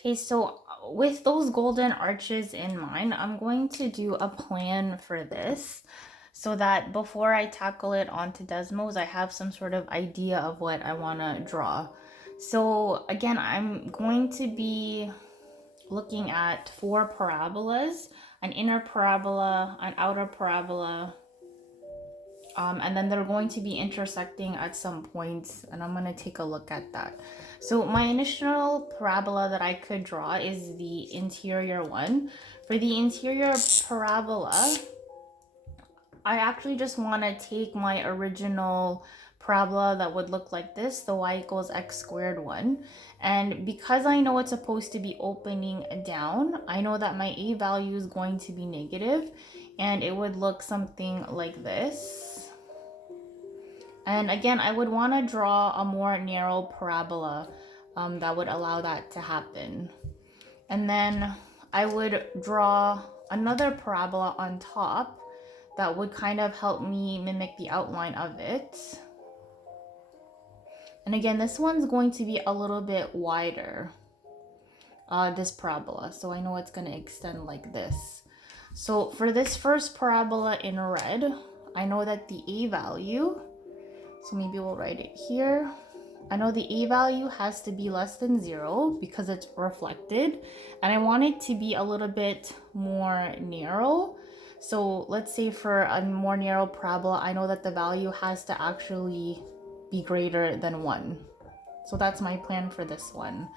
Okay, so with those golden arches in mind, I'm going to do a plan for this so that before I tackle it onto Desmos, I have some sort of idea of what I want to draw. So again, I'm going to be looking at 4 parabolas, an inner parabola, an outer parabola, and then they're going to be intersecting at some points, and I'm going to take a look at that. So my initial parabola that I could draw is the interior one. For the interior parabola, I actually just want to take my original parabola that would look like this, the y equals x squared one. And because I know it's supposed to be opening down, I know that my a value is going to be negative, and it would look something like this. And again, I would want to draw a more narrow parabola that would allow that to happen. And then I would draw another parabola on top that would kind of help me mimic the outline of it. And again, this one's going to be a little bit wider, this parabola. So I know it's going to extend like this. So for this first parabola in red, I know that the a value, so maybe we'll write it here. I know the a value has to be less than 0 because it's reflected, and I want it to be a little bit more narrow. So let's say for a more narrow parabola, I know that the value has to actually be greater than 1. So that's my plan for this one.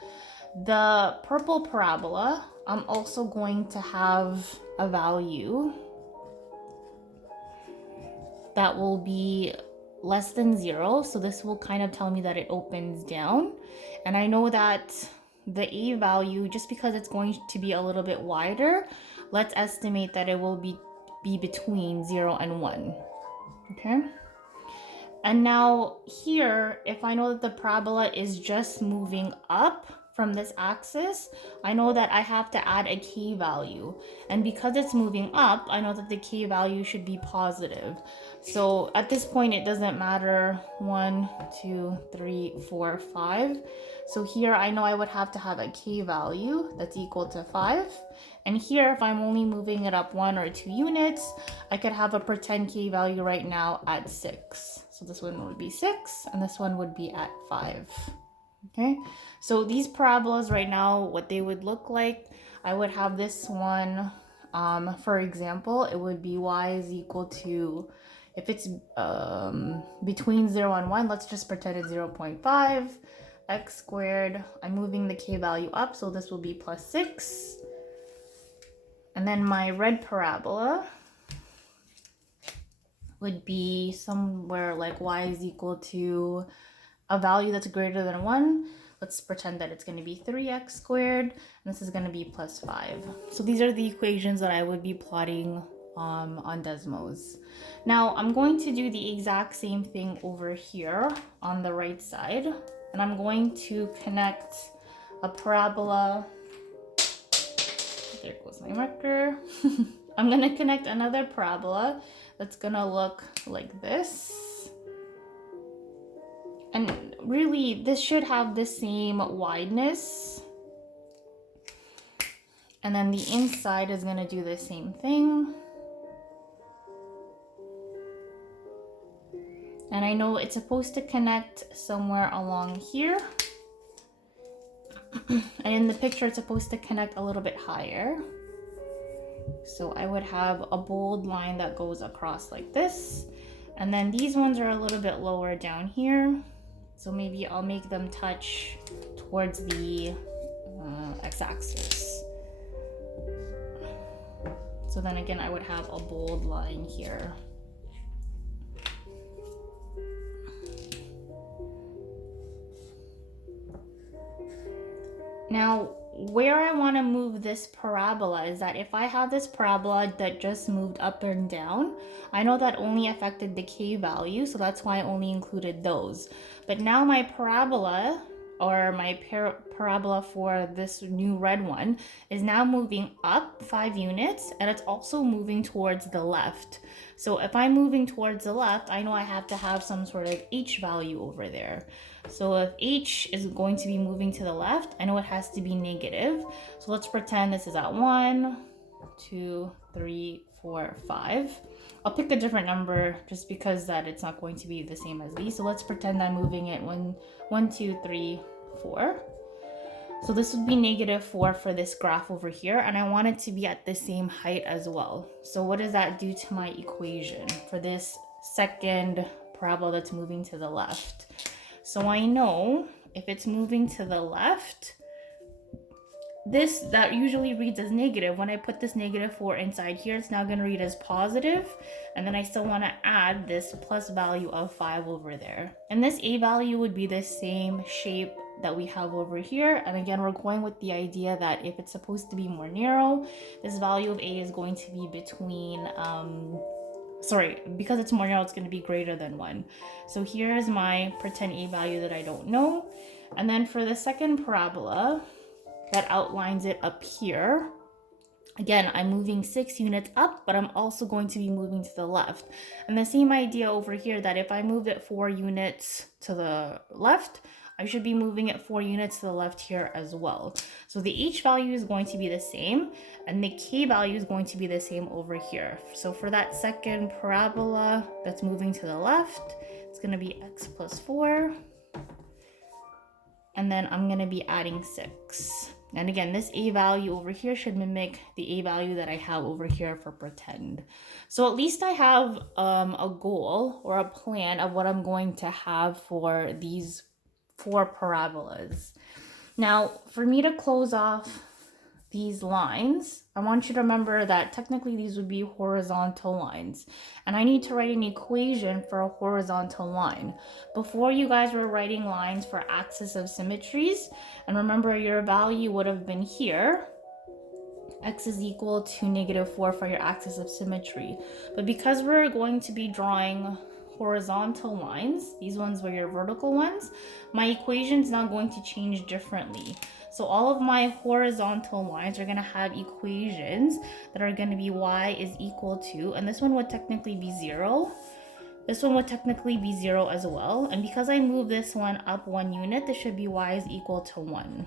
The purple parabola, I'm also going to have a value that will be less than 0, so this will kind of tell me that it opens down. And I know that the a value, just because it's going to be a little bit wider, let's estimate that it will be between 0 and 1. Okay, and now here, if I know that the parabola is just moving up from this axis, I know that I have to add a k value. And because it's moving up, I know that the k value should be positive. So at this point, it doesn't matter 1, 2, 3, 4, 5. So here I know I would have to have a k value that's equal to 5. And here, if I'm only moving it up 1 or 2 units, I could have a pretend k value right now at 6. So this one would be 6, and this one would be at 5. Okay, so these parabolas right now, what they would look like, I would have this one, for example, it would be y is equal to, if it's between 0 and 1, let's just pretend it's 0.5, x squared, I'm moving the k value up, so this will be plus 6. And then my red parabola would be somewhere like y is equal to a value that's greater than 1. Let's pretend that it's going to be 3x squared, and this is going to be plus 5. So these are the equations that I would be plotting on Desmos. Now I'm going to do the exact same thing over here on the right side, and I'm going to connect a parabola. There goes my marker. I'm going to connect another parabola that's going to look like this. And really, this should have the same wideness. And then the inside is going to do the same thing. And I know it's supposed to connect somewhere along here. And in the picture, it's supposed to connect a little bit higher. So I would have a bold line that goes across like this. And then these ones are a little bit lower down here. So maybe I'll make them touch towards the x-axis. So then again, I would have a bold line here. Now, where I want to move this parabola is that if I have this parabola that just moved up and down, I know that only affected the k value, so that's why I only included those. But now my parabola or my parabola for this new red one is now moving up 5 units, and it's also moving towards the left. So if I'm moving towards the left, I know I have to have some sort of h value over there. So if h is going to be moving to the left, I know it has to be negative. So let's pretend this is at 1, 2, 3, 4, 5. I'll pick a different number just because that it's not going to be the same as these. So let's pretend I'm moving it 1, 2, 3, 4. So this would be -4 for this graph over here, and I want it to be at the same height as well. So what does that do to my equation for this second parabola that's moving to the left? So I know if it's moving to the left, this that usually reads as negative. When I put this -4 inside here, it's now going to read as positive, and then I still want to add this plus value of 5 over there. And this a value would be the same shape that we have over here. And again, we're going with the idea that if it's supposed to be more narrow, this value of a is going to be between because it's more narrow, it's going to be greater than 1. So here's my pretend a value that I don't know. And then for the second parabola that outlines it up here, again, I'm moving 6 units up, but I'm also going to be moving to the left. And the same idea over here, that if I moved it 4 units to the left, I should be moving it 4 units to the left here as well. So the h value is going to be the same, and the k value is going to be the same over here. So for that second parabola that's moving to the left, it's going to be x plus 4. And then I'm going to be adding 6. And again, this a value over here should mimic the a value that I have over here for pretend. So at least I have a goal or a plan of what I'm going to have for these 4 parabolas. Now, for me to close off these lines, I want you to remember that technically these would be horizontal lines, and I need to write an equation for a horizontal line. Before, you guys were writing lines for axis of symmetries, and remember your value would have been here. X is equal to -4 for your axis of symmetry. But because we're going to be drawing horizontal lines, these ones were your vertical ones, my equation is now going to change differently. So all of my horizontal lines are going to have equations that are going to be y is equal to, and this one would technically be 0. This one would technically be 0 as well. And because I move this one up 1 unit, this should be y is equal to 1.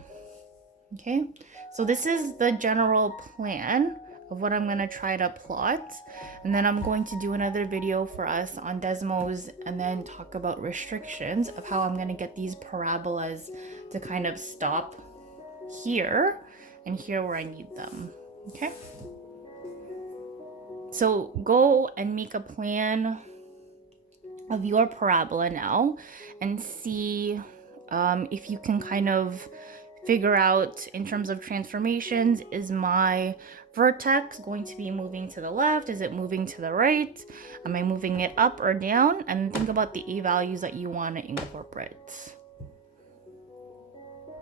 Okay, so this is the general plan of what I'm going to try to plot, and then I'm going to do another video for us on Desmos and then talk about restrictions of how I'm going to get these parabolas to kind of stop here and here where I need them. Okay, so go and make a plan of your parabola now and see if you can kind of figure out in terms of transformations, is my vertex going to be moving to the left? Is it moving to the right? Am I moving it up or down? And think about the a values that you want to incorporate.